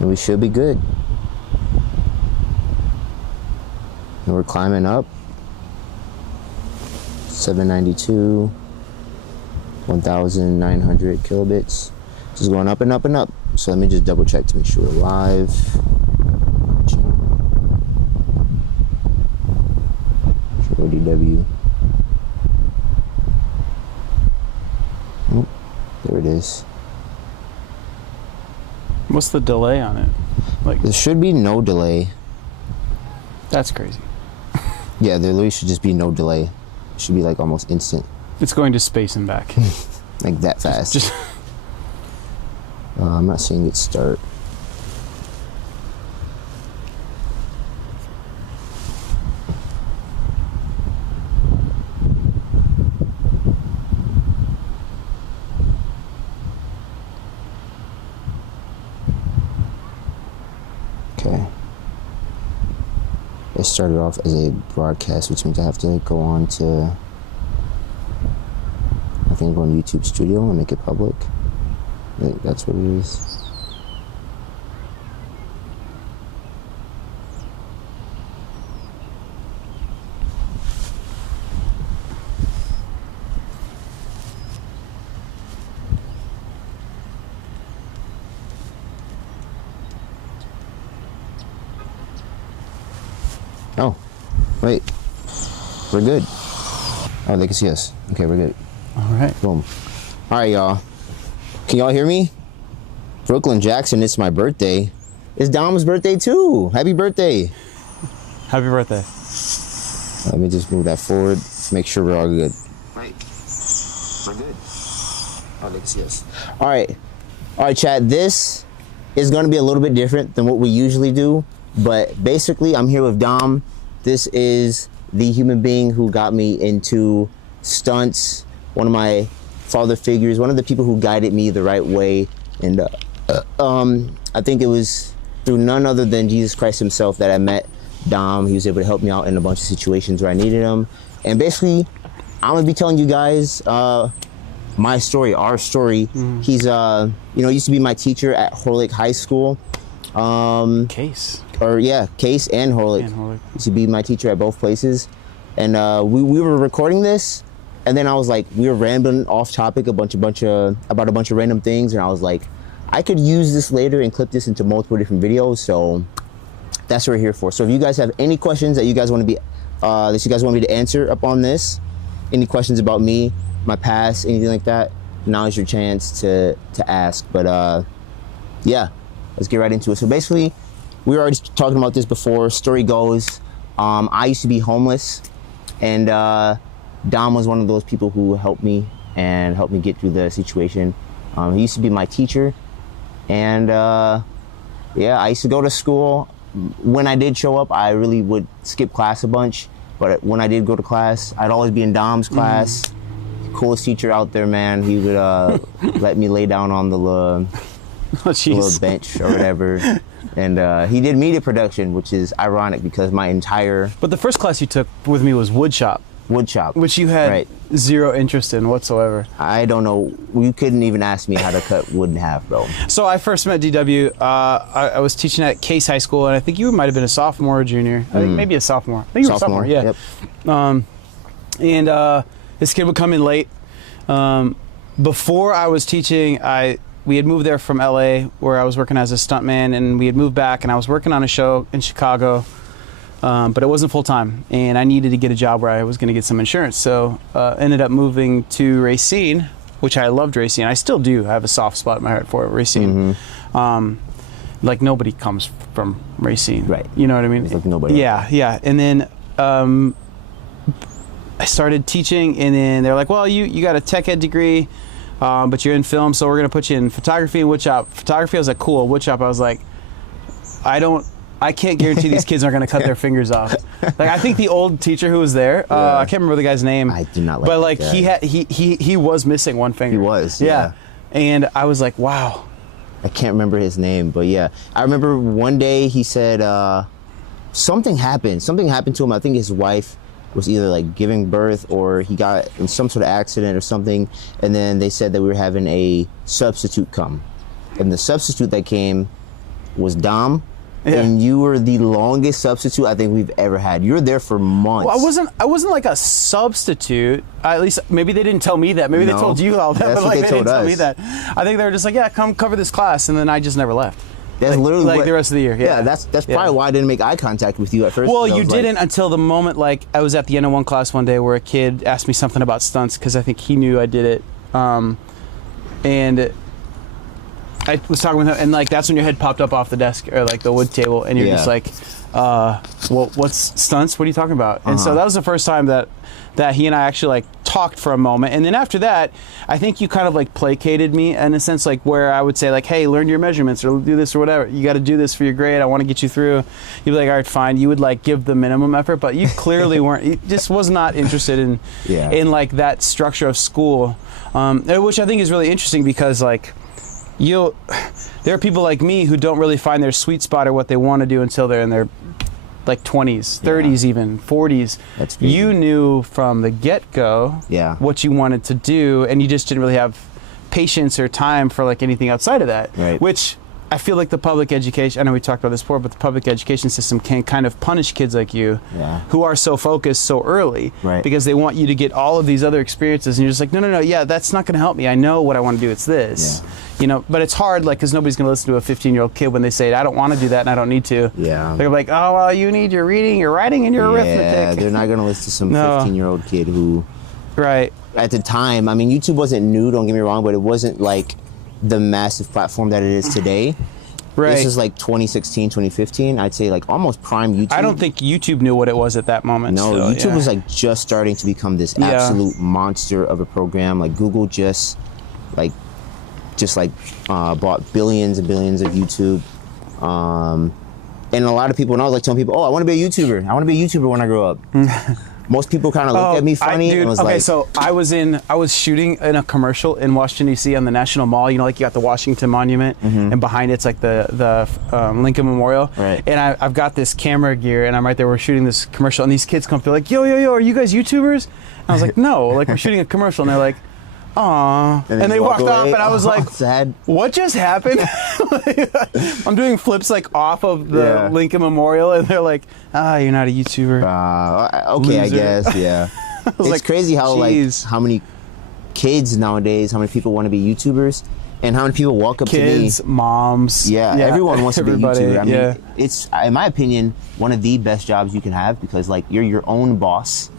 And we should be good. And we're climbing up. 792, 1,900 kilobits. Just going up and up and up. So let me just double check to make sure we're live. ODW. Oh, there it is. What's the delay on it? Like, there should be no delay. That's crazy. Yeah, there literally should just be no delay. It should be like almost instant. It's going to space and back. Like that fast. I'm not seeing it start. Okay. It started off as a broadcast, which means I have to go on to, I think, go on YouTube Studio and make it public. I think that's what it is. Oh, wait. We're good. Oh, they can see us. Okay, we're good. All right. Boom. All right, y'all. Can y'all hear me? Brooklyn Jackson, it's my birthday. It's Dom's birthday too. Happy birthday. Happy birthday. Let me just move that forward. Make sure we're all good. Right. We're good. Oh, they can see us. All right. All right, chat. This is going to be a little bit different than what we usually do. But basically, I'm here with Dom. This is the human being who got me into stunts. One of my father figures, one of the people who guided me the right way. And I think it was through none other than Jesus Christ himself that I met Dom. He was able to help me out in a bunch of situations where I needed him. And basically, I'm gonna be telling you guys my story, our story. He's, used to be my teacher at Horlick High School. Case and Horlick. Used to be my teacher at both places. And we were recording this. And then I was like, we were rambling off topic about a bunch of random things, and I was like, I could use this later and clip this into multiple different videos. So that's what we're here for. So if you guys have any questions that you guys want me to answer upon this, any questions about me, my past, anything like that, now is your chance to ask. But yeah, let's get right into it. So basically, we were already talking about this before. Story goes, I used to be homeless, and Dom was one of those people who helped me get through the situation. He used to be my teacher, and yeah, I used to go to school. When I did show up, I really would skip class a bunch, but when I did go to class, I'd always be in Dom's class. Coolest teacher out there, man. He would let me lay down on the little bench or whatever. And he did media production, which is ironic because my entire... But the first class you took with me was woodshop. Which you had zero interest in whatsoever. I don't know. You couldn't even ask me how to cut wood in half, bro. So I first met DW. I was teaching at Case High School, and I think you might have been a sophomore or junior. I think maybe a sophomore. I think you were a sophomore, yeah. Yep. And this kid would come in late. Before I was teaching, we had moved there from LA, where I was working as a stuntman, and we had moved back, and I was working on a show in Chicago. But it wasn't full time, and I needed to get a job where I was going to get some insurance. So ended up moving to Racine, which I loved Racine. I still do. I have a soft spot in my heart for Racine. Like nobody comes from Racine, right? You know what I mean? It's like nobody. Yeah. And then I started teaching, and then they're like, "Well, you got a tech ed degree, but you're in film, so we're going to put you in photography and woodshop." Photography, I was like, "Cool." Woodshop, I was like, I can't guarantee these kids aren't going to cut their fingers off. Like, I think the old teacher who was there, I can't remember the guy's name. I do not like but like he was missing one finger. He was, yeah. And I was like, wow. I can't remember his name, but yeah. I remember one day he said something happened. Something happened to him. I think his wife was either like giving birth or he got in some sort of accident or something. And then they said that we were having a substitute come. And the substitute that came was Dom. And you were the longest substitute I think we've ever had. You were there for months. Well, I wasn't like a substitute. At least maybe they didn't tell me that. Maybe they told you all that. That's but like, what they told didn't us. tell me that. I think they were just like, yeah, come cover this class, and then I just never left. That's literally like the rest of the year. Yeah, that's probably why I didn't make eye contact with you at first. Well, you didn't until the moment, like, I was at the end of one class one day where a kid asked me something about stunts because I think he knew I did it, and I was talking with him, and like that's when your head popped up off the desk or like the wood table, and you're just like, well, what's stunts? What are you talking about? And so that was the first time that he and I actually like talked for a moment. And then after that, I think you kind of like placated me in a sense, like where I would say like, hey, learn your measurements or do this or whatever. You got to do this for your grade. I want to get you through. You'd be like, all right, fine. You would like give the minimum effort, but you clearly weren't. You just was not interested in like that structure of school, which I think is really interesting because like. There are people like me who don't really find their sweet spot or what they want to do until they're in their like 20s, 30s, even 40s. That's crazy. You knew from the get-go what you wanted to do, and you just didn't really have patience or time for like anything outside of that. Right. Which I feel like the public education, I know we talked about this before, but the public education system can kind of punish kids like you who are so focused so early because they want you to get all of these other experiences, and you're just like, no, yeah, that's not going to help me. I know what I want to do. It's this. You know, but it's hard, like, because nobody's going to listen to a 15-year-old kid when they say, I don't want to do that and I don't need to. They're like, oh, well, you need your reading, your writing, and your arithmetic. Yeah, they're not going to listen to some 15-year-old kid who... At the time, I mean, YouTube wasn't new, don't get me wrong, but it wasn't, like, the massive platform that it is today. This is, like, 2016, 2015. I'd say, like, almost prime YouTube. I don't think YouTube knew what it was at that moment. No, YouTube was, like, just starting to become this absolute monster of a program. Like, Google just bought billions and billions of YouTube, and a lot of people. And I was like telling people, "Oh, I want to be a YouTuber. I want to be a YouTuber when I grow up." Most people kind of looked at me funny. And was like, so I was shooting in a commercial in Washington D.C. on the National Mall. You know, like you got the Washington Monument, and behind it's like the Lincoln Memorial. And I've got this camera gear, and I'm right there. We're shooting this commercial, and these kids come, they're like, "Yo, are you guys YouTubers?" And I was like, "No, like we're shooting a commercial," and they're like, "Aw," and they walked off, and I was like, sad. What just happened? I'm doing flips like off of the Lincoln Memorial, and they're like, you're not a YouTuber. Okay, Loser. I guess, yeah. It's like, crazy how how many kids nowadays, how many people want to be YouTubers, and how many people walk up to me. Kids, moms. Everyone wants to be a YouTuber. I mean, it's, in my opinion, one of the best jobs you can have because, like, you're your own boss.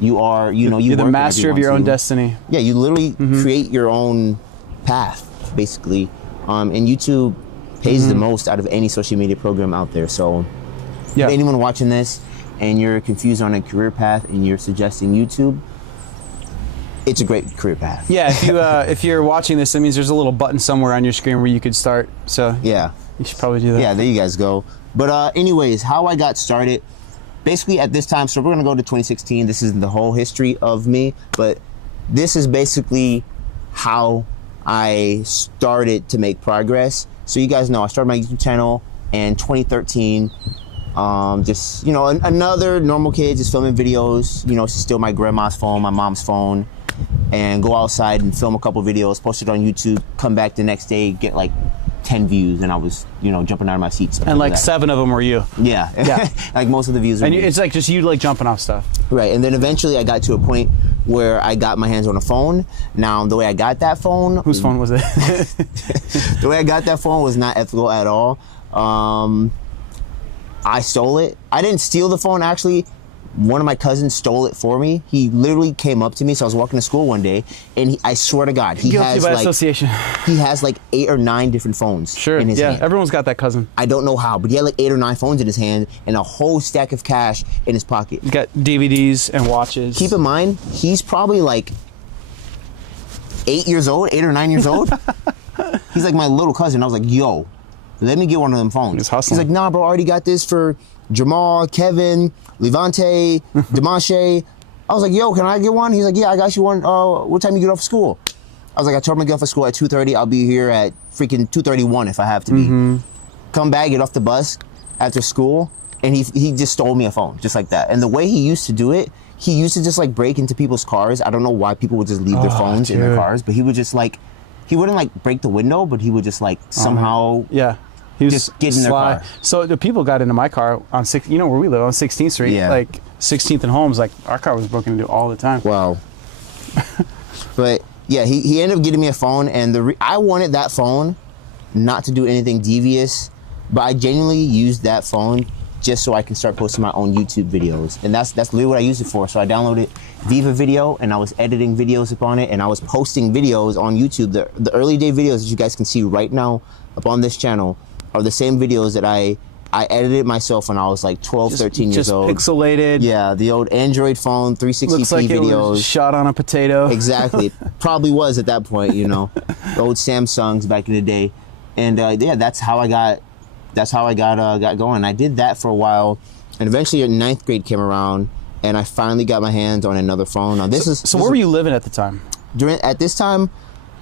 You are, you're the master of your own destiny. Yeah, you literally create your own path, basically. And YouTube pays the most out of any social media program out there. So, if anyone watching this and you're confused on a career path and you're suggesting YouTube, it's a great career path. Yeah, if you're watching this, that means there's a little button somewhere on your screen where you could start. So you should probably do that. Yeah, there you guys go. But anyways, how I got started, basically at this time, so we're gonna go to 2016. This is the whole history of me, but this is basically how I started to make progress. So you guys know I started my YouTube channel in 2013. Just, another normal kid just filming videos, steal my grandma's phone, my mom's phone, and go outside and film a couple videos, post it on YouTube, come back the next day, get like 10 views, and I was, jumping out of my seats. And like 7 of them were you. Yeah. Like most of the views were me. It's like just you like jumping off stuff. Right, and then eventually I got to a point where I got my hands on a phone. Now, the way I got that phone... Whose phone was it? The way I got that phone was not ethical at all. I stole it. I didn't steal the phone, actually. One of my cousins stole it for me. He literally came up to me. So I was walking to school one day, and I swear to God, he has like 8 or 9 different phones in his hand. Everyone's got that cousin. I don't know how, but he had like 8 or 9 phones in his hand and a whole stack of cash in his pocket. He's got DVDs and watches. Keep in mind, he's probably like 8 or 9 years old. He's like my little cousin. I was like, yo, let me get one of them phones. He's like, nah, bro, I already got this for Jamal, Kevin, Levante, Demanche. I was like, yo, can I get one? He's like, yeah, I got you one. What time you get off of school? I was like, I told him to get off of school at 2:30. I'll be here at freaking 2:31 if I have to be. Come back, get off the bus after school, and he just stole me a phone, just like that. And the way he used to do it, he used to just like break into people's cars. I don't know why people would just leave their phones in their cars, but he would just like, he wouldn't like break the window, but he would just like somehow He was just get in their car. So the people got into my car on you know where we live on 16th Street, like 16th and Holmes. Like our car was broken into all the time. Wow. But yeah, he ended up getting me a phone, and I wanted that phone not to do anything devious, but I genuinely used that phone just so I can start posting my own YouTube videos, and that's literally what I used it for. So I downloaded Viva Video, and I was editing videos upon it, and I was posting videos on YouTube. The early day videos that you guys can see right now up on this channel are the same videos that I edited myself when I was like 12, 13 years old. Just pixelated. Yeah, the old Android phone 360p Looks like videos. It was shot on a potato. Exactly. Probably was at that point, you know. The old Samsungs back in the day. And yeah, that's how I got going. I did that for a while, and eventually 9th grade came around, and I finally got my hands on another phone. Now So where were you living at the time? At this time,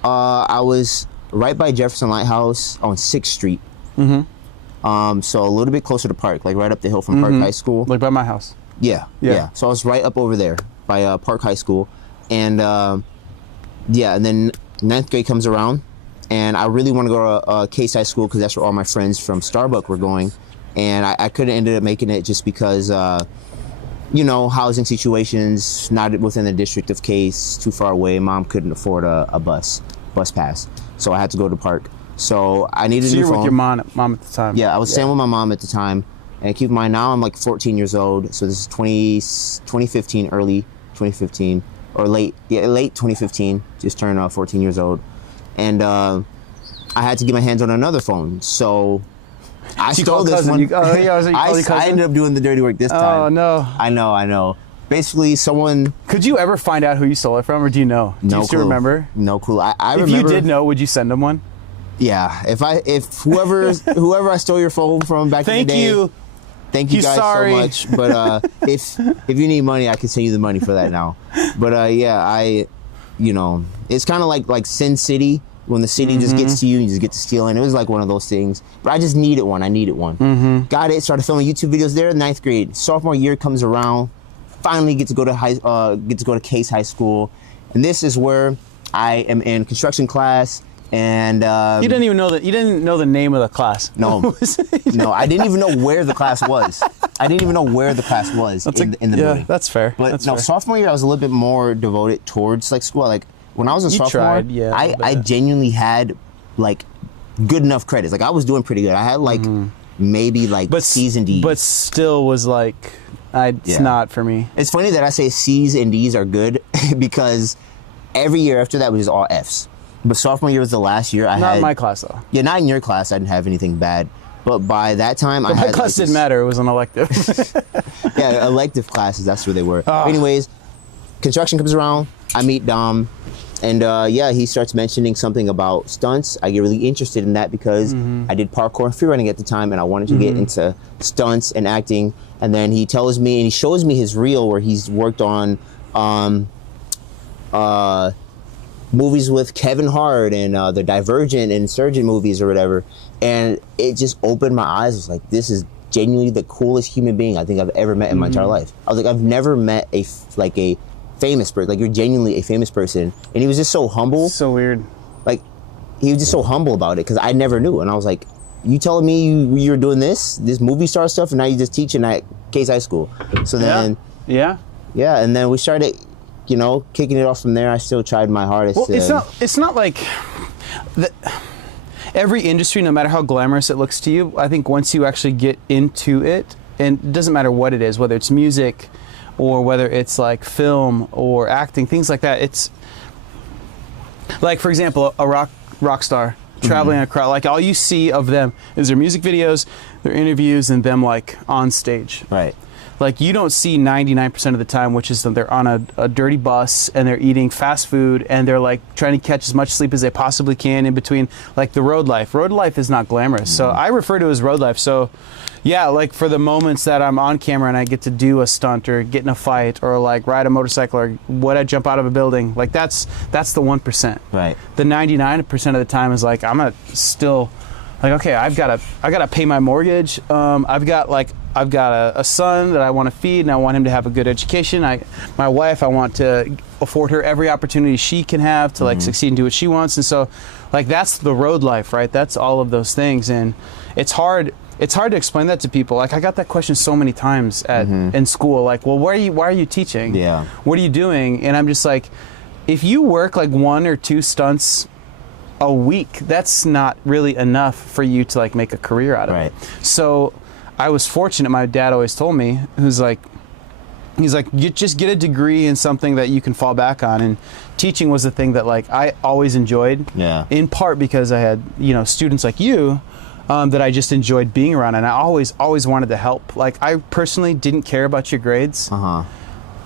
I was right by Jefferson Lighthouse on 6th Street. Mm-hmm. So a little bit closer to Park, like right up the hill from Park High School. Like by my house. Yeah. So I was right up over there by Park High School, and yeah, and then 9th grade comes around, and I really want to go to Case High School because that's where all my friends from Starbucks were going, and I couldn't end up making it just because, you know, housing situations, not within the district of Case, too far away. Mom couldn't afford a bus pass, so I had to go to Park. So I needed a new phone. So you were with your mom at the time? Yeah, I was staying with my mom at the time, and keep in mind now I'm like 14 years old, so this is 2015, early 2015, or late 2015, just turned 14 years old. And I had to get my hands on another phone, so I stole this one. I ended up doing the dirty work this time. Oh no! I know. Basically, someone. Could you ever find out who you stole it from, or do you know? Do you still remember? No clue. I if remember. You did know, would you send them one? Yeah. If whoever I stole your phone from back in the day. Thank you guys so much. But if you need money, I can send you the money for that now. But yeah, you know, it's kind of like Sin City, when the city just gets to you and you just get to steal. And it was like one of those things. But I just needed one. I needed one. Got it. Started filming YouTube videos there in 9th grade. Sophomore year comes around. Finally get to go to Case High School, and this is where I am in construction class. And you didn't even know that. You didn't know the name of the class. No, no, I didn't even know where the class was. I didn't even know where the class was in the building. That's fair. But sophomore year I was a little bit more devoted towards like school. Like when I was a sophomore, I genuinely had like good enough credits. Like I was doing pretty good. I had like maybe like C's and D's. But still was like, it's not for me. It's funny that I say C's and D's are good because every year after that was just all F's. But sophomore year was the last year I had. Not in my class, though. Yeah, not in your class. I didn't have anything bad. But by that time, I had. My class didn't matter. It was an elective. Yeah, elective classes. That's where they were. Anyways, construction comes around. I meet Dom. And yeah, he starts mentioning something about stunts. I get really interested in that because I did parkour and free running at the time, and I wanted to get into stunts and acting. And then he tells me, and he shows me his reel where he's worked on movies with Kevin Hart and the Divergent and Insurgent movies or whatever. And it just opened my eyes. It's like, this is genuinely the coolest human being I think I've ever met in my entire life. I was like, I've never met a famous person. Like, you're genuinely a famous person. And he was just so humble. So weird. Like, he was just so humble about it because I never knew. And I was like, you telling me you're doing this movie star stuff, and now you're just teaching at Case High School. So then, yeah, and then we started, you know, kicking it off from there. I still tried my hardest. Well, it's not like every industry, no matter how glamorous it looks to you, I think once you actually get into it, and it doesn't matter what it is, whether it's music or whether it's like film or acting, things like that. It's like, for example, a rock star traveling a crowd. Like, all you see of them is their music videos, their interviews, and them like on stage. Right. Like, you don't see 99% of the time, which is that they're on a dirty bus and they're eating fast food and they're like trying to catch as much sleep as they possibly can in between, like the road life. Road life is not glamorous. So I refer to it as road life. So yeah, like for the moments that I'm on camera and I get to do a stunt or get in a fight or like ride a motorcycle or what, I jump out of a building, like that's the 1%. Right. The 99% of the time is like, I'm still like, okay, I've got to pay my mortgage. I've got a son that I want to feed and I want him to have a good education. My wife, I want to afford her every opportunity she can have to like succeed and do what she wants. And so like that's the road life, right? That's all of those things. And it's hard to explain that to people. Like I got that question so many times in school, like, well, why are you teaching? Yeah. What are you doing? And I'm just like, if you work like 1 or 2 stunts a week, that's not really enough for you to like make a career out of it. So I was fortunate. My dad always told me, he's like, you just get a degree in something that you can fall back on. And teaching was the thing that like I always enjoyed. Yeah. In part because I had, you know, students like you that I just enjoyed being around, and I always wanted to help. Like I personally didn't care about your grades.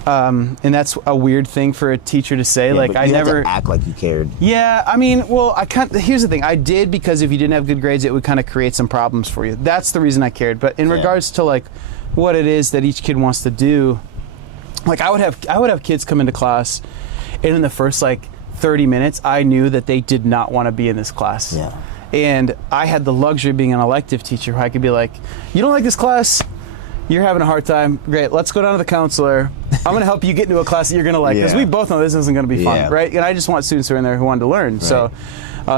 And that's a weird thing for a teacher to say. Like I never had to act like you cared. Yeah, I mean, well, here's the thing. I did because if you didn't have good grades, it would kind of create some problems for you. That's the reason I cared. But in regards to like what it is that each kid wants to do, like I would have kids come into class, and in the first like 30 minutes, I knew that they did not want to be in this class. Yeah. And I had the luxury of being an elective teacher where I could be like, you don't like this class? You're having a hard time. Great, let's go down to the counselor. I'm going to help you get into a class that you're going to like, because we both know this isn't going to be fun, right? And I just want students who are in there who wanted to learn. Right. So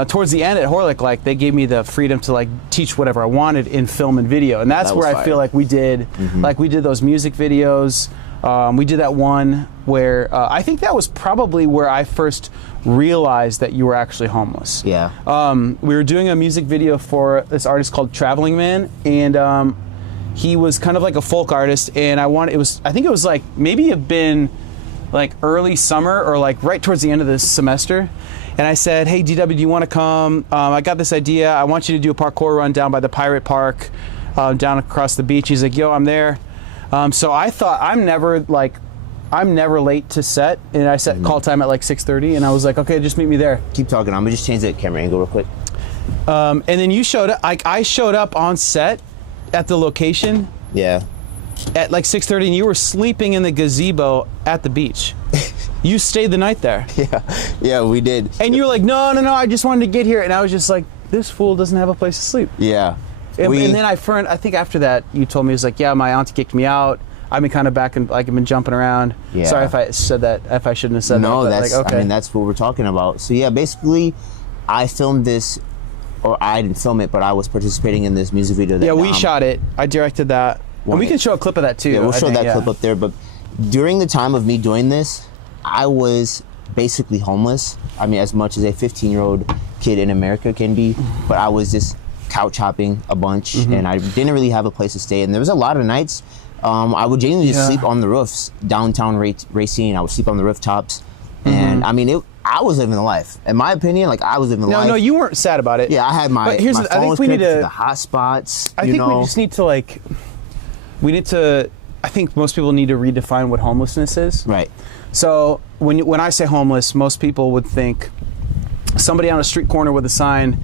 towards the end at Horlick, like they gave me the freedom to like teach whatever I wanted in film and video, and that's where I feel like we did, like we did those music videos. We did that one where I think that was probably where I first realized that you were actually homeless. Yeah. We were doing a music video for this artist called Traveling Man, and he was kind of like a folk artist, and I think it was like maybe it had been like early summer or like right towards the end of this semester. And I said, hey, DW, do you want to come? I got this idea. I want you to do a parkour run down by the Pirate Park, down across the beach. He's like, yo, I'm there. So I thought I'm never late to set, and I set call time at like 6:30, and I was like, okay, just meet me there. Keep talking. I'm gonna just change the camera angle real quick. And then you showed up. I showed up on set at the location. Yeah. At like 6:30, and you were sleeping in the gazebo at the beach. You stayed the night there. Yeah, we did. And you were like, no, I just wanted to get here, and I was just like, this fool doesn't have a place to sleep. Yeah. And then I think after that, you told me, it was like, yeah, my auntie kicked me out. I've been kind of back and like I've been jumping around. Yeah. Sorry if I said that, if I shouldn't have said that. No, that's, like, okay. I mean, that's what we're talking about. So yeah, basically, I filmed this, or I didn't film it, but I was participating in this music video. That, we shot it. I directed that. And we can show a clip of that too. Yeah, we'll show that clip up there. But during the time of me doing this, I was basically homeless. I mean, as much as a 15-year-old kid in America can be, but I was just couch hopping a bunch, and I didn't really have a place to stay. And there was a lot of nights I would genuinely just sleep on the roofs downtown Racine. I would sleep on the rooftops, and I mean, I was living the life. In my opinion, like I was living the life. No, you weren't sad about it. Yeah, I had my phone was connected to the hot spots. I think we just need to I think most people need to redefine what homelessness is. Right. So when I say homeless, most people would think somebody on a street corner with a sign,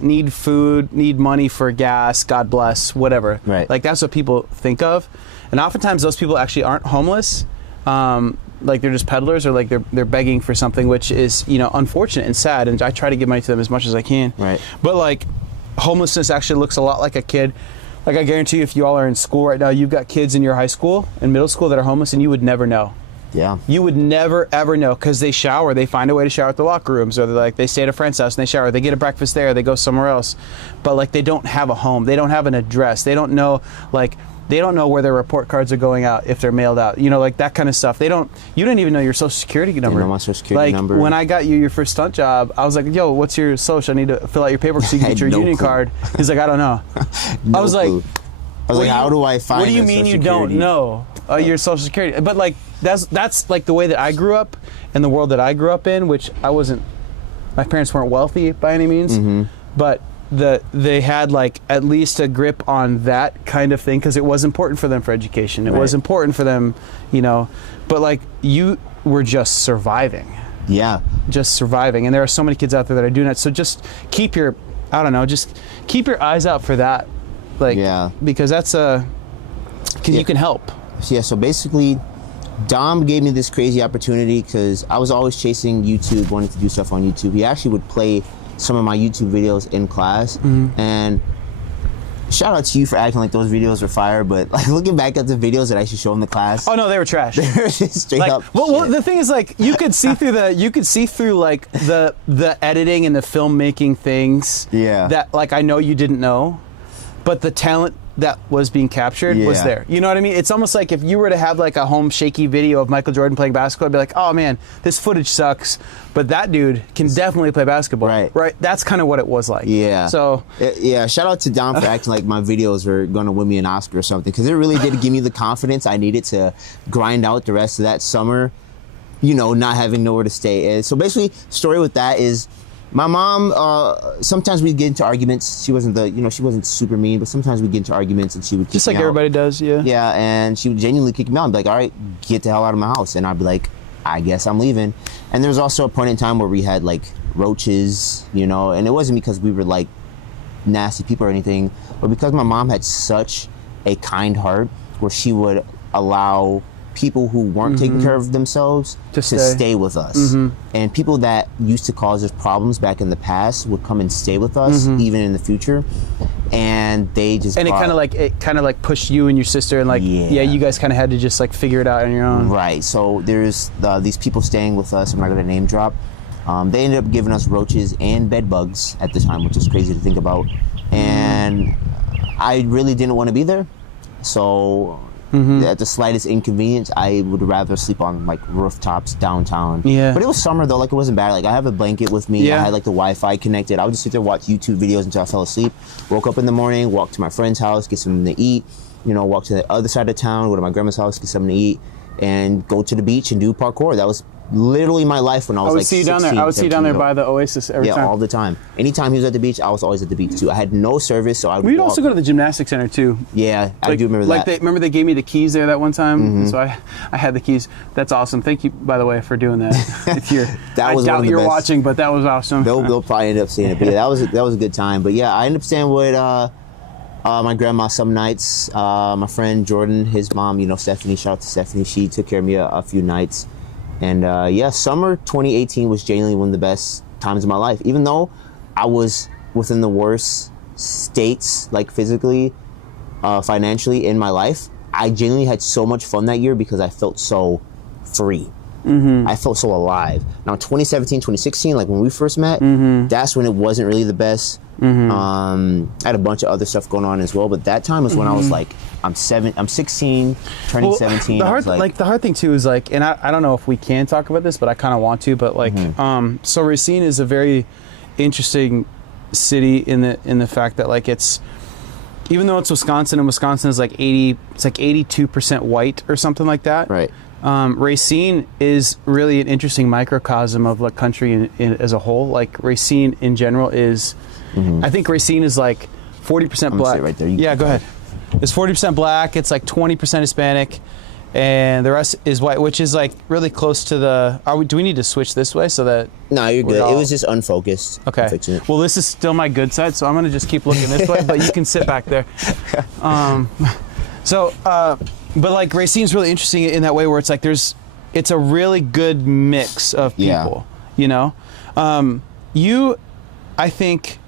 need food, need money for gas, God bless, whatever. Right. Like that's what people think of. And oftentimes those people actually aren't homeless. Like they're just peddlers, or like they're begging for something, which is, unfortunate and sad. And I try to give money to them as much as I can. Right. But like homelessness actually looks a lot like a kid. Like I guarantee you, if you all are in school right now, you've got kids in your high school and middle school that are homeless, and you would never know. Yeah. You would never ever know, because they shower. They find a way to shower at the locker rooms, or they stay at a friend's house and they shower. They get a breakfast there. They go somewhere else, but like they don't have a home. They don't have an address. They don't know where their report cards are going out if they're mailed out. Like that kind of stuff. You don't even know your social security number. My social security number. When I got you your first stunt job, I was like, yo, what's your social? I need to fill out your paperwork so you can get your union card. He's like, I don't know. I was like, how do I find? What do you mean you don't know your social security? But like that's like the way that I grew up and the world that I grew up in, which my parents weren't wealthy by any means, but they had like at least a grip on that kind of thing, because it was important for them for education. It was important for them, but like you were just surviving. Yeah. Just surviving. And there are so many kids out there that are doing that. So just keep your eyes out for that. Like, because that's you can help. Yeah, so basically, Dom gave me this crazy opportunity because I was always chasing YouTube, wanting to do stuff on YouTube. He actually would play some of my YouTube videos in class, and shout out to you for acting like those videos were fire, but like looking back at the videos that I should show in the class. Oh no, they were trash. They were just straight like, up. Well, the thing is, like, you could see through like the editing and the filmmaking things. Yeah. That like I know you didn't know, but the talent that was being captured was there. You know what I mean? It's almost like if you were to have like a home shaky video of Michael Jordan playing basketball, I'd be like, oh man, this footage sucks, but that dude can definitely play basketball. Right. That's kind of what it was like. Yeah. So yeah, shout out to Dom for acting like my videos were going to win me an Oscar or something, because it really did give me the confidence I needed to grind out the rest of that summer, you know, not having nowhere to stay. And so basically, story with that is, my mom, sometimes we'd get into arguments. She wasn't super mean, but sometimes we'd get into arguments and she would kick just like me everybody out. does, yeah. Yeah, and she would genuinely kick me out and be like, all right, get the hell out of my house. And I'd be like, I guess I'm leaving. And there was also a point in time where we had like roaches, you know, and it wasn't because we were like nasty people or anything, but because my mom had such a kind heart where she would allow people who weren't taking care of themselves to stay with us. And people that used to cause us problems back in the past would come and stay with us even in the future. And they just it kind of like pushed you and your sister, and like you guys kind of had to just like figure it out on your own. Right. So there's these people staying with us. I'm not going to name drop. They ended up giving us roaches and bed bugs at the time, which is crazy to think about. And I really didn't want to be there. So at the slightest inconvenience, I would rather sleep on like rooftops downtown. Yeah. But it was summer though, like it wasn't bad. Like I have a blanket with me. I had like the Wi-Fi connected. I would just sit there, watch YouTube videos until I fell asleep. Woke up in the morning, walked to my friend's house, get something to eat. You know, walk to the other side of town, go to my grandma's house, get something to eat, and go to the beach and do parkour. That was literally my life when I was like 16, I would see you down there by the Oasis every time. Yeah, all the time. Anytime he was at the beach, I was always at the beach too. I had no service, so I would We'd also go to the gymnastics center too. Yeah, I do remember that. Remember they gave me the keys there that one time? So I had the keys. That's awesome. Thank you, by the way, for doing that. If you're, I doubt you're watching, but that was awesome. They'll probably end up seeing it. But yeah, that was a good time. But yeah, I ended up staying with my grandma some nights. My friend Jordan, his mom, you know, Stephanie, shout out to Stephanie. She took care of me a few nights. And yeah, summer 2018 was genuinely one of the best times of my life. Even though I was within the worst states, like physically, financially in my life, I genuinely had so much fun that year because I felt so free. I felt so alive. Now 2017, 2016, like when we first met, that's when it wasn't really the best. I had a bunch of other stuff going on as well, but that time was when I was like, I'm 16, turning 17. The hard thing too is like, and I don't know if we can talk about this, but I kind of want to. But like, so Racine is a very interesting city in the fact that like it's, even though it's Wisconsin, and Wisconsin is like 82% white or something like that. Right. Racine is really an interesting microcosm of the country as a whole. Like Racine in general is, I think Racine is like 40% black. Right there. Yeah, go ahead. It's 40% black. It's like 20% Hispanic, and the rest is white, which is like really close to the. Do we need to switch this way so that? No, you're good. It was just unfocused. Okay. Well, this is still my good side, so I'm gonna just keep looking this way, but you can sit back there. But like Racine's really interesting in that way where it's like it's a really good mix of people, you know? You, I think,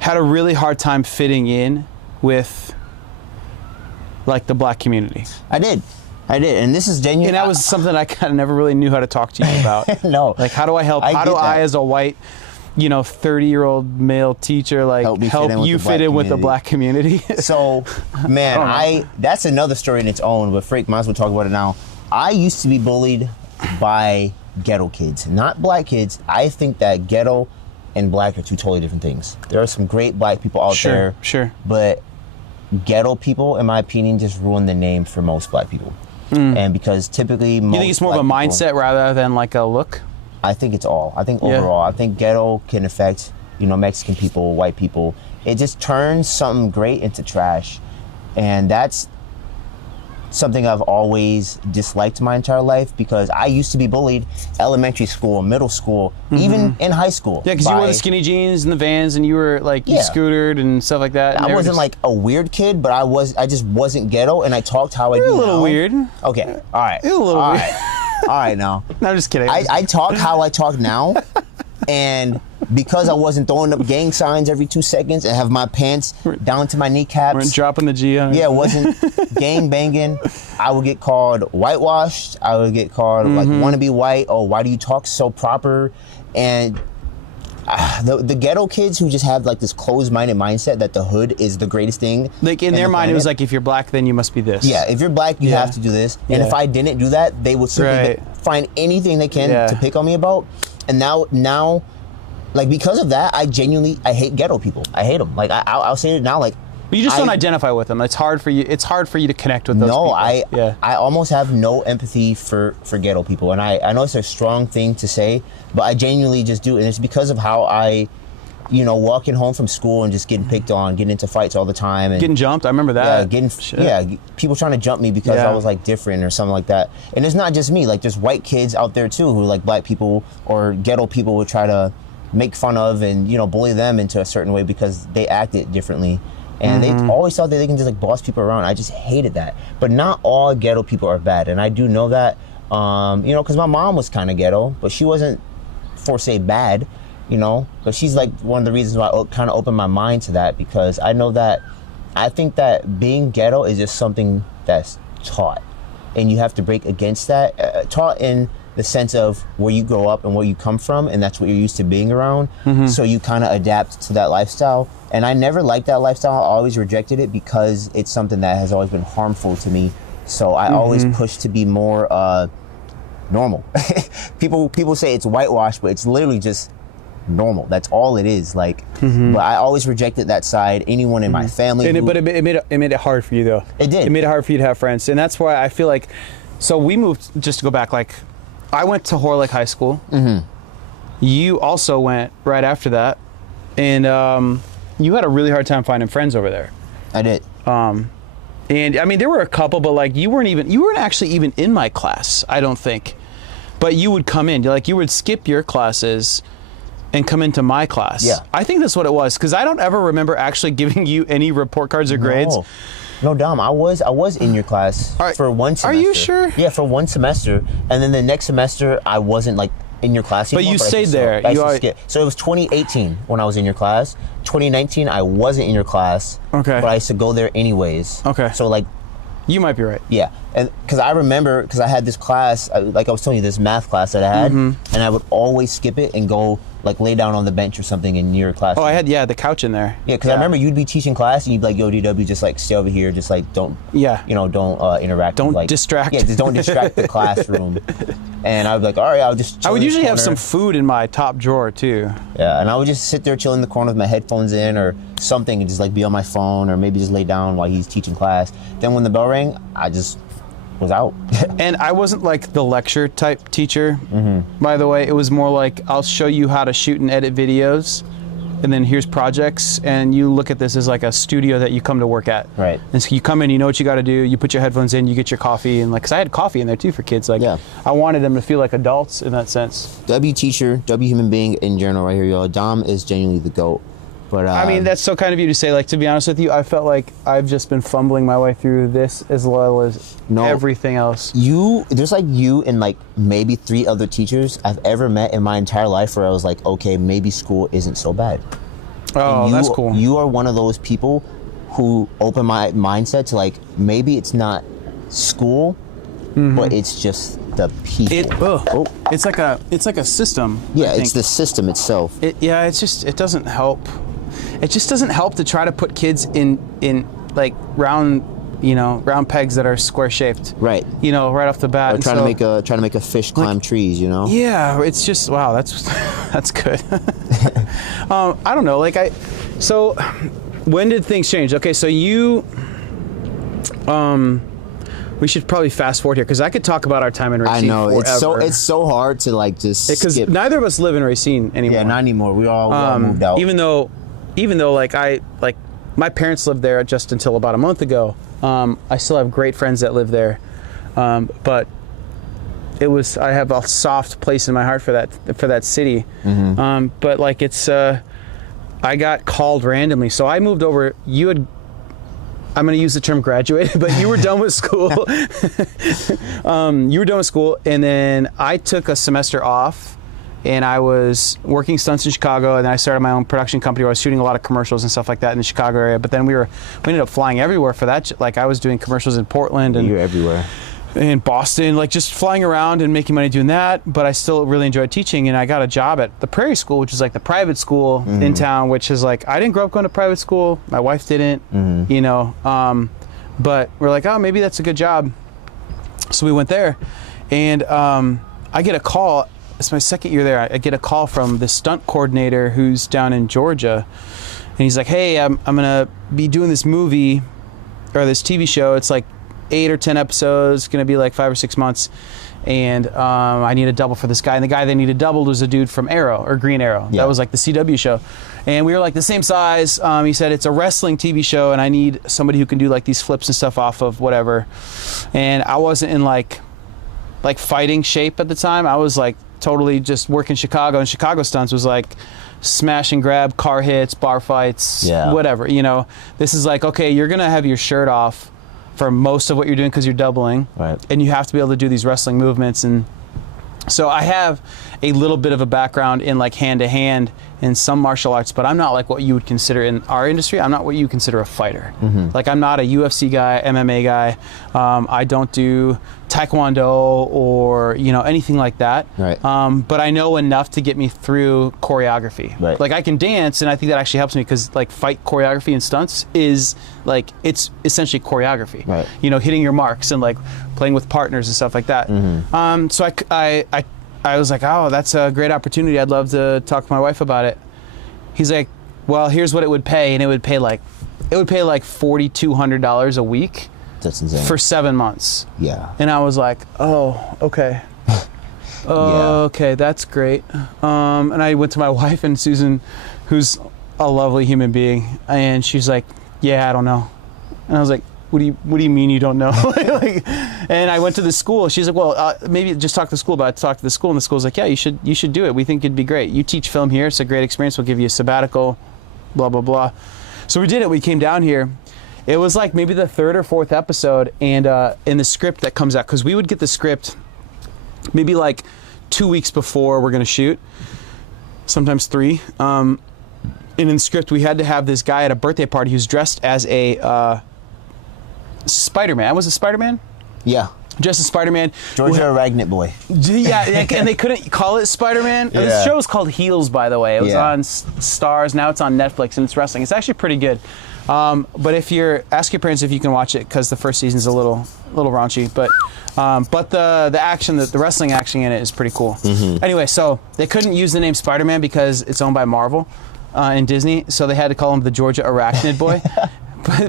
had a really hard time fitting in with like the black community. I did. And this is genuine. And that was something I kind of never really knew how to talk to you about. No. Like how do I help? How do I as a white, 30-year-old male teacher, like help you fit in with the black community? So, man, that's another story in its own, but Frick, might as well talk about it now. I used to be bullied by ghetto kids, not black kids. I think that ghetto and black are two totally different things. There are some great black people out there. Sure. But ghetto people, in my opinion, just ruin the name for most black people. And because typically you think it's more of a mindset rather than like a look? I think it's all. I think overall, I think ghetto can affect, Mexican people, white people. It just turns something great into trash. And that's something I've always disliked my entire life because I used to be bullied elementary school, middle school, even in high school. Yeah, because you wore the skinny jeans and the Vans and you were like, you scootered and stuff like that. I wasn't like a weird kid, but I just wasn't ghetto and I talked how I do now. You're a little weird. Okay, all right. You're a little weird. All right, now. No, I'm just kidding. I talk how I talk now, and because I wasn't throwing up gang signs every 2 seconds and have my pants down to my kneecaps. We're dropping the G on it. Yeah, it wasn't gang banging. I would get called whitewashed. I would get called like wannabe white. Oh, why do you talk so proper? And the ghetto kids who just have like this closed-minded mindset that the hood is the greatest thing. Like in their mind, it was like, if you're black, then you must be this. Yeah, if you're black, you have to do this. And if I didn't do that, they would simply find anything they can to pick on me about. And now, like because of that, I hate ghetto people. I hate them. Like I'll say it now. Like, but you just don't identify with them. It's hard for you. It's hard for you to connect with those people. I almost have no empathy for ghetto people, and I know it's a strong thing to say, but I genuinely just do, and it's because of how I, walking home from school and just getting picked on, getting into fights all the time, and getting jumped. I remember that. People trying to jump me because I was like different or something like that. And it's not just me. Like there's white kids out there too who like black people or ghetto people would try to make fun of and bully them into a certain way because they acted differently. And they always thought that they can just like boss people around. I just hated that. But not all ghetto people are bad, and I do know that. Because my mom was kind of ghetto, but she wasn't for say bad. But she's like one of the reasons why I kind of opened my mind to that, because I know that I think that being ghetto is just something that's taught, and you have to break against that. Taught in the sense of where you grow up and where you come from, and that's what you're used to being around. So you kind of adapt to that lifestyle. And I never liked that lifestyle. I always rejected it because it's something that has always been harmful to me. So I always push to be more normal. People say it's whitewashed, but it's literally just normal. That's all it is. Like, but I always rejected that side. Anyone in my family, but it made it hard for you though. It did. It made it hard for you to have friends, and that's why I feel like. So we moved. Just to go back, like, I went to Horlick High School. You also went right after that, and you had a really hard time finding friends over there. I did. And I mean, there were a couple, but like you weren't actually even in my class, I don't think. But you would come in, you would skip your classes and come into my class. Yeah. I think that's what it was, because I don't ever remember actually giving you any report cards or grades. No, Dom, I was in your class for one semester. Are you sure? Yeah, for one semester, and then the next semester I wasn't like in your class anymore. But you stayed there. So it was 2018 when I was in your class. 2019 I wasn't in your class. Okay. But I used to go there anyways. Okay. So like, you might be right. Yeah, and because I remember, because I had this class, like I was telling you, this math class that I had, and I would always skip it and go like lay down on the bench or something in your class. Oh, I had the couch in there. Yeah, because I remember you'd be teaching class and you'd be like, "Yo, DW, just like stay over here, just like don't don't interact, don't with, like, distract, just don't distract the classroom." And I would be like, "All right, I'll just." I would usually have some food in my top drawer too. Yeah, and I would just sit there, chill in the corner with my headphones in or something, and just like be on my phone or maybe just lay down while he's teaching class. Then when the bell rang, I just was out. And I wasn't like the lecture type teacher, by the way. It was more like, I'll show you how to shoot and edit videos, and then here's projects, and you look at this as like a studio that you come to work at. Right. And so you come in, you know what you got to do, you put your headphones in, you get your coffee, and like, because I had coffee in there too for kids. Like, I wanted them to feel like adults in that sense. W teacher, W human being in general right here, y'all. Dom is genuinely the GOAT. But I mean, that's so kind of you to say. Like, to be honest with you, I felt like I've just been fumbling my way through this as well as everything else. There's like you and like maybe 3 other teachers I've ever met in my entire life where I was like, okay, maybe school isn't so bad. Oh, that's cool. You are one of those people who open my mindset to like, maybe it's not school, but it's just the people. It's like a system. Yeah, it's the system itself. It doesn't help. It just doesn't help to try to put kids in like round pegs that are square shaped. Right. Right off the bat. Or trying to make a fish climb trees. Yeah, it's just wow. That's good. I don't know. So when did things change? Okay, so you. We should probably fast forward here because I could talk about our time in Racine. I know forever. it's so hard to like just because neither of us live in Racine anymore. Yeah, not anymore. We all moved out. Even though my parents lived there just until about a month ago. I still have great friends that live there, but I have a soft place in my heart for that city. But like I got called randomly, so I moved over. I'm going to use the term graduated, but you were done with school. You were done with school, and then I took a semester off, and I was working stunts in Chicago, and then I started my own production company where I was shooting a lot of commercials and stuff like that in the Chicago area. But then we ended up flying everywhere for that. Like I was doing commercials in Portland and you're everywhere. In Boston, like just flying around and making money doing that. But I still really enjoyed teaching, and I got a job at the Prairie School, which is like the private school in town, which is like, I didn't grow up going to private school. My wife didn't, you know, but we're like, oh, maybe that's a good job. So we went there, and I get a call. It's my second year there. I get a call from the stunt coordinator who's down in Georgia, and he's like, hey, I'm gonna be doing this movie or this TV show. It's like 8 or 10 episodes, gonna be like 5 or 6 months, and I need a double for this guy. And the guy they needed doubled was a dude from Arrow, or Green Arrow. Yeah. That was like the CW show, and we were like the same size. He said, it's a wrestling TV show, and I need somebody who can do like these flips and stuff off of whatever. And I wasn't in like fighting shape at the time. I was like totally just working Chicago, and Chicago stunts was like smash and grab, car hits, bar fights, whatever, you know. This is like, okay, you're gonna have your shirt off for most of what you're doing because you're doubling, right? And you have to be able to do these wrestling movements. And so I have a little bit of a background in like hand-to-hand in some martial arts, but I'm not like what you would consider in our industry. I'm not what you consider a fighter. Like I'm not a UFC guy, MMA guy. I don't do Taekwondo or, you know, anything like that. Right. But I know enough to get me through choreography. Right. Like I can dance, and I think that actually helps me because like fight choreography and stunts is like, it's essentially choreography. Right. You know, hitting your marks and like playing with partners and stuff like that. So I was like, oh, that's a great opportunity. I'd love to talk to my wife about it. He's like, well, here's what it would pay, and it would pay like $4,200 a week. That's insane. For 7 months. Yeah. And I was like, oh, okay. Okay, that's great. And I went to my wife, and Susan, who's a lovely human being, and she's like, yeah, I don't know. And I was like, what do you mean you don't know? And I went to the school. She's like, well, maybe just talk to the school about it. Talk to the school, and the school's like, yeah, you should do it. We think it'd be great. You teach film here. It's a great experience. We'll give you a sabbatical, blah, blah, blah. So we did it. We came down here. It was like maybe the 3rd or 4th episode, and in the script that comes out, because we would get the script maybe like 2 weeks before we're going to shoot, sometimes 3. And in the script, we had to have this guy at a birthday party who's dressed as a Spider-Man. Was it Spider-Man? Yeah. Dressed as Spider-Man. Georgia Arachnid Boy. Yeah, and they couldn't call it Spider-Man. Yeah. This show was called Heels, by the way. It was on Stars. Now it's on Netflix, and it's wrestling. It's actually pretty good. But ask your parents if you can watch it, because the first season's a little raunchy. But the action, the wrestling action in it is pretty cool. Anyway, so they couldn't use the name Spider-Man because it's owned by Marvel and Disney, so they had to call him the Georgia Arachnid Boy.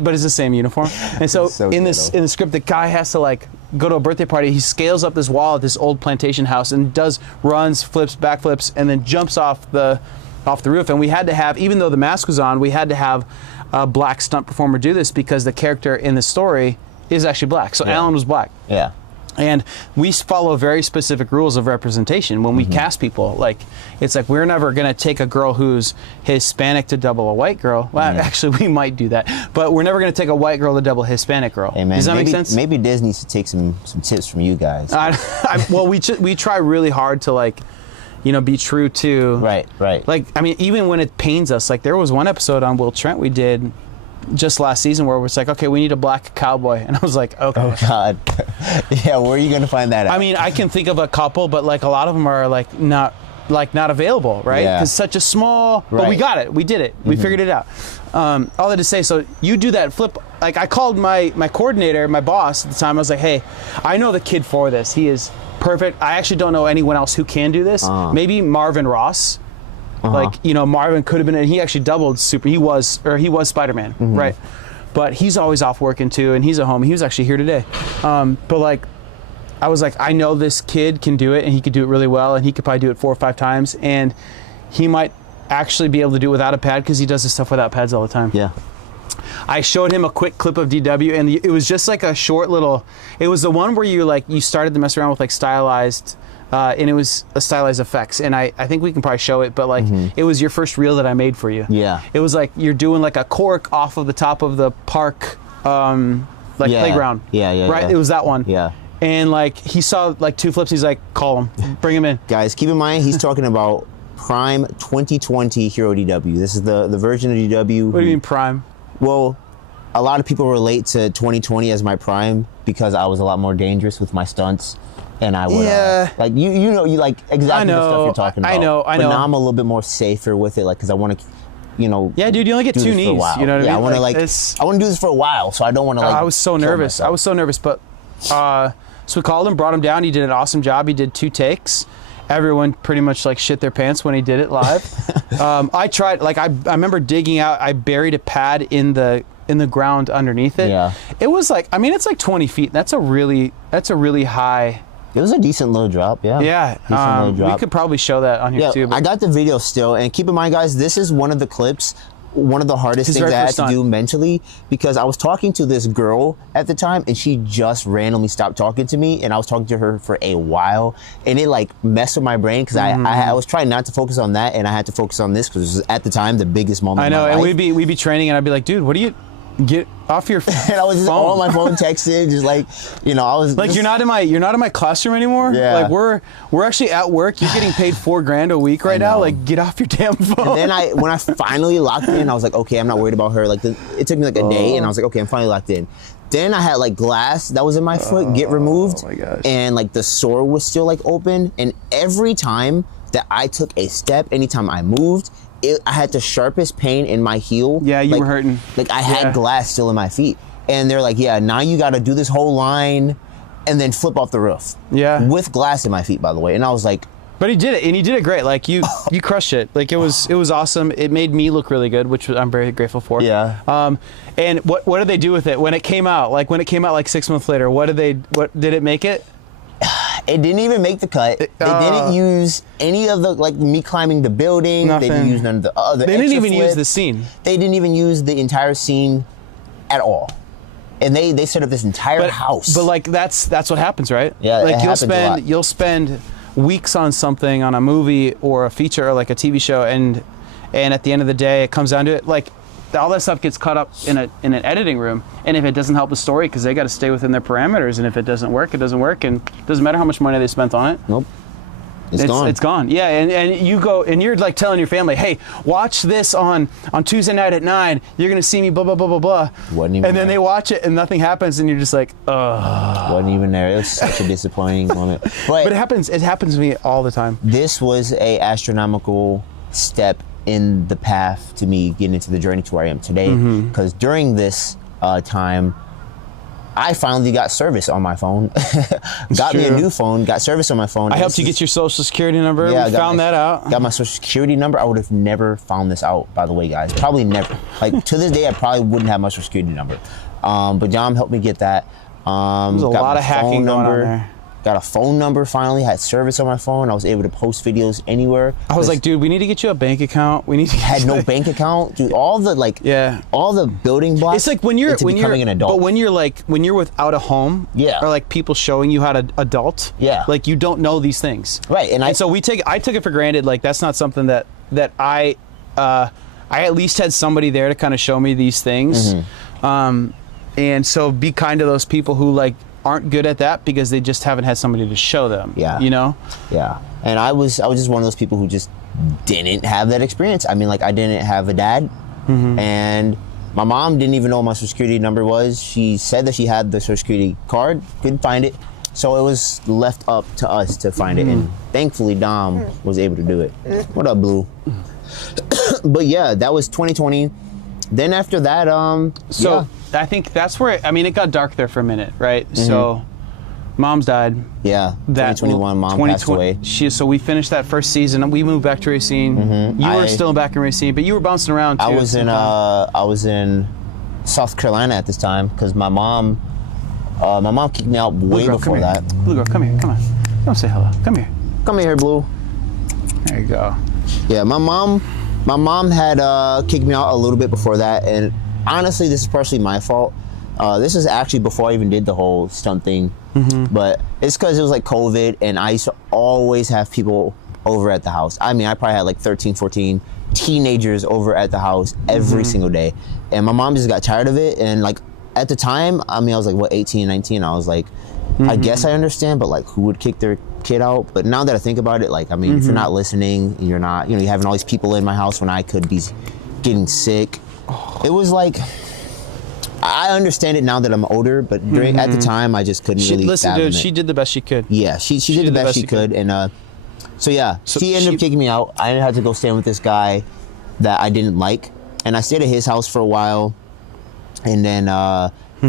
But it's the same uniform. And so in the script, the guy has to like go to a birthday party. He scales up this wall at this old plantation house and does runs, flips, backflips, and then jumps off the roof. And we had to have, even though the mask was on, we had to have a black stunt performer do this because the character in the story is actually black. So Alan was black. Yeah. And we follow very specific rules of representation when we cast people. Like, it's like, we're never going to take a girl who's Hispanic to double a white girl. Well, actually, we might do that. But we're never going to take a white girl to double a Hispanic girl. Hey, man, does that make sense? Maybe Disney should take some tips from you guys. Well, we try really hard to, like, you know, be true to. Right. Like, I mean, even when it pains us, like, there was one episode on Will Trent we did just last season where it's like, okay, we need a black cowboy, and I was like, okay. Oh God. Yeah, where are you gonna find that at? I mean, I can think of a couple, but like a lot of them are like not available, right? Because such a small. Right. But we got it. We did it. We figured it out. All that to say, so you do that flip. Like, I called my coordinator, my boss at the time. I was like, hey, I know the kid for this. He is perfect. I actually don't know anyone else who can do this. Maybe Marvin Ross. Like, you know, Marvin could have been, and he actually doubled he was Spider-Man, right? But he's always off working too, and he's at home. He was actually here today. But like, I was like, I know this kid can do it, and he could do it really well, and he could probably do it 4 or 5 times, and he might actually be able to do it without a pad because he does this stuff without pads all the time. Yeah. I showed him a quick clip of DW, and it was just like a short little. It was the one where you started to mess around with like stylized. And it was a stylized effects, and I think we can probably show it, but like it was your first reel that I made for you. Yeah. It was like you're doing like a cork off of the top of the park, playground. Yeah. Right. Yeah. It was that one. Yeah. and like he saw like 2 flips. He's like, call him, bring him in. Guys, keep in mind he's talking about Prime 2020 Hero DW. This is the version of DW. What do you mean Prime? Well, a lot of people relate to 2020 as my prime because I was a lot more dangerous with my stunts, and I would like you know you like exactly the stuff you're talking about. I know. But now I'm a little bit more safer with it, like because I want to, you know. Yeah, dude, you only get 2 knees. You know what I mean? Yeah, I want to I want to do this for a while, so I don't want to like. I was so nervous. I was so nervous, but so we called him, brought him down. He did an awesome job. He did 2 takes. Everyone pretty much like shit their pants when he did it live. I tried, like I remember digging out. I buried a pad in the ground underneath it. Yeah. It was like, I mean, it's like 20 feet. That's a really high. It was a decent little drop, yeah. Yeah. Decent little drop. We could probably show that on here too. But I got the video still, and keep in mind, guys, this is one of the clips. One of the hardest things I had to do mentally, because I was talking to this girl at the time and she just randomly stopped talking to me, and I was talking to her for a while, and it like messed with my brain because I was trying not to focus on that, and I had to focus on this because it was at the time the biggest moment I know, of my life. And we'd be training, and I'd be like, dude, what do you get off your phone? And I was just on my phone texting, just like, you know, I was like, you're not in my classroom anymore. Yeah. Like we're actually at work. You're getting paid $4,000 a week right now. Like, get off your damn phone. And then when I finally locked in, I was like, okay, I'm not worried about her. Like it took me like a day, and I was like, okay, I'm finally locked in. Then I had like glass that was in my foot get removed, my gosh. And like the sore was still like open. And every time that I took a step, anytime I moved, I had the sharpest pain in my heel. Yeah, you were hurting. Like I had glass still in my feet. And they're like, yeah, now you got to do this whole line and then flip off the roof. Yeah. With glass in my feet, by the way. And I was like, but he did it, and he did it great. Like you crushed it. Like it was awesome. It made me look really good, which I'm very grateful for. Yeah. And what did they do with it when it came out? Like when it came out like 6 months later, what did it make it? It didn't even make the cut. They didn't use any of the, like, me climbing the building. Nothing. They didn't use none of the other. They didn't even use the scene. They didn't even use the entire scene at all. And they set up this entire house. But like that's what happens, right? Yeah, like it happens a lot. You'll spend weeks on something, on a movie or a feature or like a TV show, and at the end of the day, it comes down to it. Like all that stuff gets cut up in an editing room, and if it doesn't help the story, because they got to stay within their parameters, and if it doesn't work, it doesn't work, and it doesn't matter how much money they spent on it. Nope. It's gone. It's gone. Yeah, and you go and you're like telling your family, hey, watch this on Tuesday night at 9. You're gonna see me, blah blah blah blah blah. Wasn't even and then they watch it and nothing happens, and you're just like, ugh. Wasn't even there. It was such a disappointing moment. But it happens to me all the time. This was a astronomical step in the path to me getting into the journey to where I am today. Because during this time, I finally got service on my phone. Got me a new phone, got service on my phone. I helped you get your social security number. Yeah, we found that out. Got my social security number. I would have never found this out, by the way, guys. Probably never. Like, to this day, I probably wouldn't have my social security number. But John helped me get that. There's a lot of hacking going on there. Got a phone number finally, had service on my phone. I was able to post videos anywhere. I was like, dude, we need to get you a bank account. We need to had no bank account. Dude, all the all the building blocks. It's like when you're becoming an adult. But when you're without a home, or like people showing you how to adult, like you don't know these things. Right. And so I took it for granted. Like that's not something that I at least had somebody there to kind of show me these things. And so be kind to those people who like aren't good at that because they just haven't had somebody to show them. Yeah. You know? Yeah. And I was just one of those people who just didn't have that experience. I mean, like, I didn't have a dad, and my mom didn't even know what my social security number was. She said that she had the social security card, couldn't find it. So it was left up to us to find it. And thankfully, Dom was able to do it. What up, Blue? But yeah, that was 2020. Then after that, I think that's where it got dark there for a minute, right? So, mom's died. Yeah, 2021, mom passed away. So we finished that first season. We moved back to Racine. You were still back in Racine, but you were bouncing around too. I was in South Carolina at this time because my mom kicked me out way before that. Blue girl, come here, come on. Come say hello. Come here. Come here, Blue. There you go. Yeah, my mom had kicked me out a little bit before that, and honestly, this is partially my fault. This is actually before I even did the whole stunt thing, but it's because it was like COVID, and I used to always have people over at the house. I mean, I probably had like 13, 14 teenagers over at the house every single day, and my mom just got tired of it. And like at the time, I mean, I was like, what, 18, 19? I was like, I guess I understand, but like, who would kick their kid out? But now that I think about it, like, I mean, if you're not listening, you're not, you're having all these people in my house when I could be getting sick. It was like, I understand it now that I'm older, but at the time, I just couldn't really fathom it. She did the best she could. Yeah, she did the best she could. And so she ended up kicking me out. I had to go stay with this guy that I didn't like. And I stayed at his house for a while. And then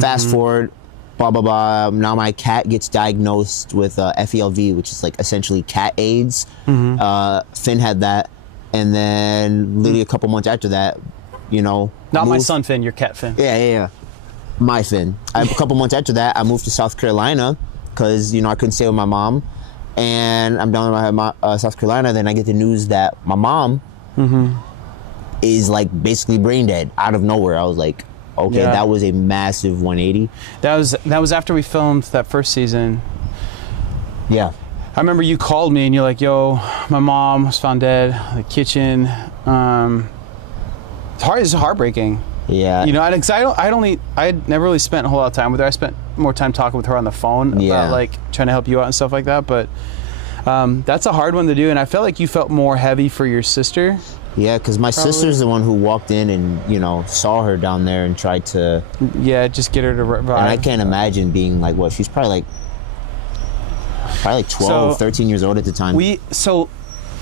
fast forward, blah, blah, blah. Now my cat gets diagnosed with FELV, which is like essentially cat AIDS. Finn had that. And then literally a couple months after that, Not my son Finn, your cat Finn. Yeah. My Finn. A couple months after that, I moved to South Carolina because, I couldn't stay with my mom. And I'm down in South Carolina. Then I get the news that my mom is like basically brain dead out of nowhere. I was like, okay, that was a massive 180. That was after we filmed that first season. Yeah. I remember you called me and you're like, yo, my mom was found dead in the kitchen. It's heartbreaking. Yeah. I had never really spent a whole lot of time with her. I spent more time talking with her on the phone about like trying to help you out and stuff like that. But that's a hard one to do. And I felt like you felt more heavy for your sister. Yeah, because my sister's the one who walked in and, saw her down there and tried to... Yeah, just get her to revive. And I can't imagine being like, she's probably like 12, 13 years old at the time.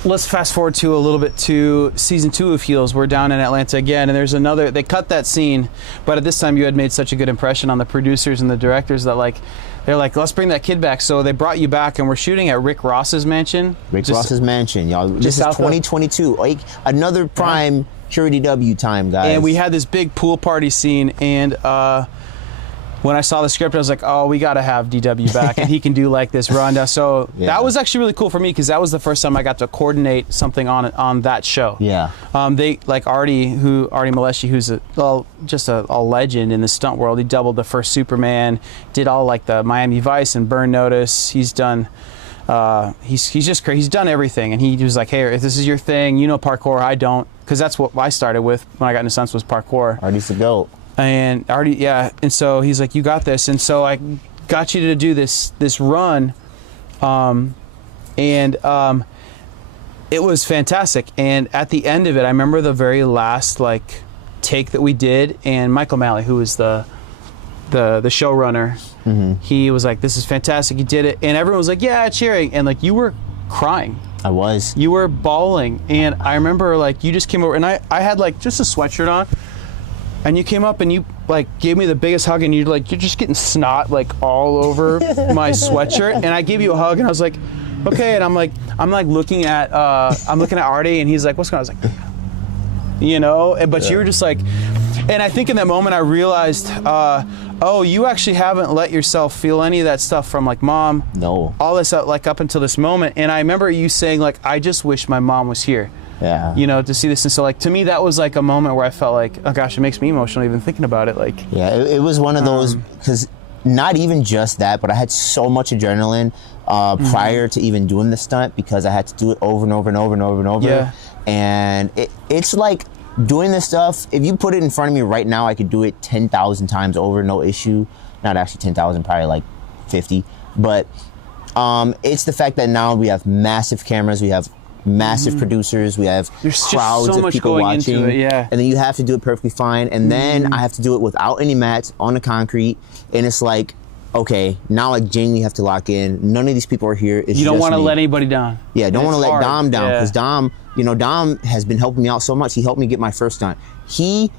Let's fast forward to a little bit to season 2 of Heels. We're down in Atlanta again, and there's another, they cut that scene, but at this time you had made such a good impression on the producers and the directors that they're like, let's bring that kid back. So they brought you back, and we're shooting at Rick Ross's mansion. Ross's mansion, y'all. This is 2022. Like, another prime Purity W time, guys. And we had this big pool party scene, and when I saw the script, I was like, oh, we got to have DW back, and he can do like this rundown. So that was actually really cool for me, because that was the first time I got to coordinate something on that show. Yeah. They like Artie Maleshi, who's just a legend in the stunt world. He doubled the first Superman, did all like the Miami Vice and Burn Notice. He's done. He's just crazy. He's done everything, and he was like, hey, if this is your thing, parkour, I don't, because that's what I started with when I got into stunts was parkour. Artie's the GOAT. And and so he's like, you got this. And so I got you to do this run, and it was fantastic. And at the end of it, I remember the very last take that we did, and Michael Malley, who was the showrunner, he was like, this is fantastic, you did it. And everyone was like, yeah, cheering. And you were crying. I was. You were bawling. And I remember you just came over, and I had just a sweatshirt on. And you came up and you gave me the biggest hug, and you're just getting snot all over my sweatshirt. And I gave you a hug, and I was like, okay. And I'm looking at Artie, and he's like, what's going on? I was like, but you were just and I think in that moment I realized, oh, you actually haven't let yourself feel any of that stuff from Mom. No. All this up until this moment. And I remember you saying I just wish my mom was here. Yeah. To see this. And so to me, that was a moment where I felt oh gosh, it makes me emotional even thinking about it. Yeah, it was one of those, because not even just that, but I had so much adrenaline prior to even doing the stunt, because I had to do it over and over and over and over and over. Yeah. And it's doing this stuff, if you put it in front of me right now, I could do it 10,000 times over, no issue. Not actually 10,000, probably 50. But it's the fact that now we have massive cameras, we have massive producers, we have crowds of people watching, and then you have to do it perfectly fine, and then I have to do it without any mats on the concrete, and it's okay, now I genuinely have to lock in. None of these people are here. You don't want to let anybody down. Yeah, don't want to let Dom down, because Dom, Dom has been helping me out so much. He helped me get my first stunt. He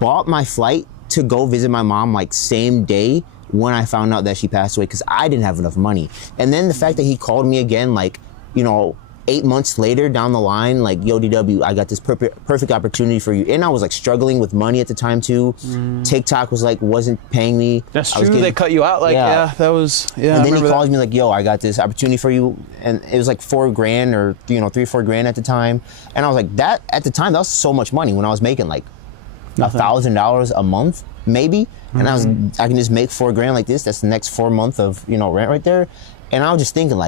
bought my flight to go visit my mom same day when I found out that she passed away, because I didn't have enough money. And then the fact that he called me again 8 months later down the line, yo, DW, I got this perfect opportunity for you. And I was struggling with money at the time too. TikTok was wasn't paying me. That's true. They cut you out. That was. Yeah. And then he calls me yo, I got this opportunity for you, and it was $4 grand or $3 or $4 grand at the time. And I was that at the time, that was so much money when I was making $1,000 a month maybe, and I can just make $4 grand like this. That's the next 4 months of rent right there. And I was just thinking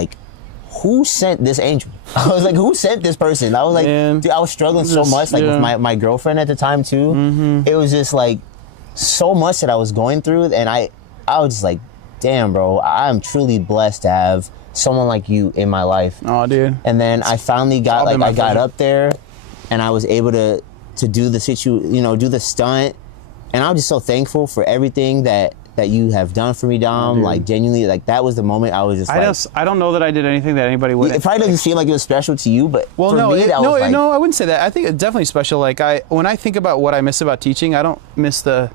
who sent this angel? I was who sent this person? I was dude, I was struggling so much, with my girlfriend at the time too. It was just so much that I was going through, and I was just damn, bro, I'm truly blessed to have someone like you in my life. Oh, dude. And then I finally got, like, I got up there and I was able to do the do the stunt. And I'm just so thankful for everything that you have done for me, Dom. Like, genuinely, like, that was the moment I was just I don't know that I did anything that anybody would. It probably doesn't seem like it was special to you, but for me, no, I wouldn't say that. I think it's definitely special. Like, when I think about what I miss about teaching, I don't miss the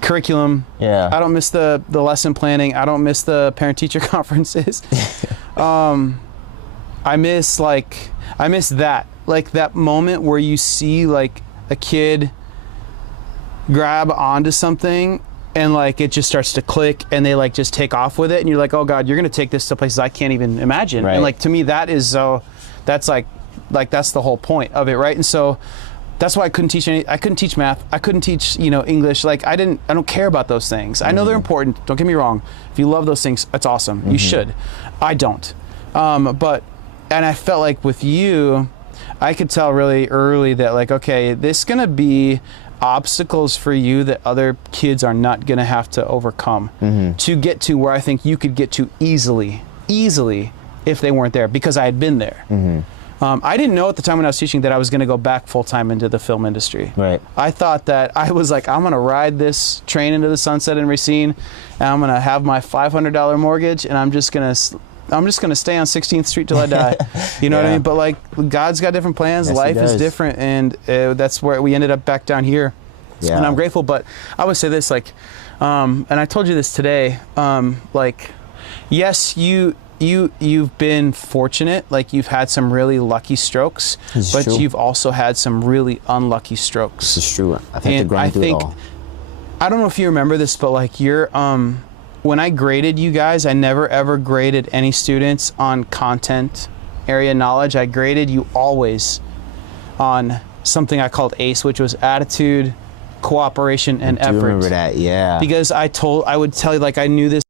curriculum. Yeah. I don't miss the lesson planning. I don't miss the parent-teacher conferences. I miss that. Like, that moment where you see, like, a kid grab onto something and, like, it just starts to click and they, like, just take off with it, and you're like, oh God, you're gonna take this to places I can't even imagine. Right. And, like, to me, that is that's like that's the whole point of it, right? And so that's why I couldn't teach I couldn't teach math. I couldn't teach, English. Like, I don't care about those things. I know they're important. Don't get me wrong. If you love those things, that's awesome. You should. I don't. And I felt like with you, I could tell really early that, like, okay, this is gonna be obstacles for you that other kids are not gonna have to overcome to get to where I think you could get to easily if they weren't there, because I had been there. I didn't know at the time when I was teaching that I was gonna go back full-time into the film industry. Right. I thought that I was like, I'm gonna ride this train into the sunset in Racine, and I'm gonna have my $500 mortgage, and I'm just gonna stay on 16th Street till I die. You know what I mean? But, like, God's got different plans. Yes, life is different, and that's where we ended up back down here. Yeah. And I'm grateful. But I would say this, like, and I told you this today. Like, yes, you've been fortunate. Like, you've had some really lucky strokes, but you've also had some really unlucky strokes. This is true. I think it all. I don't know if you remember this, but, like, you're when I graded you guys, I never ever graded any students on content area knowledge. I graded you always on something I called ACE, which was attitude, cooperation, and effort. I remember that, yeah. Because I would tell you, like, I knew this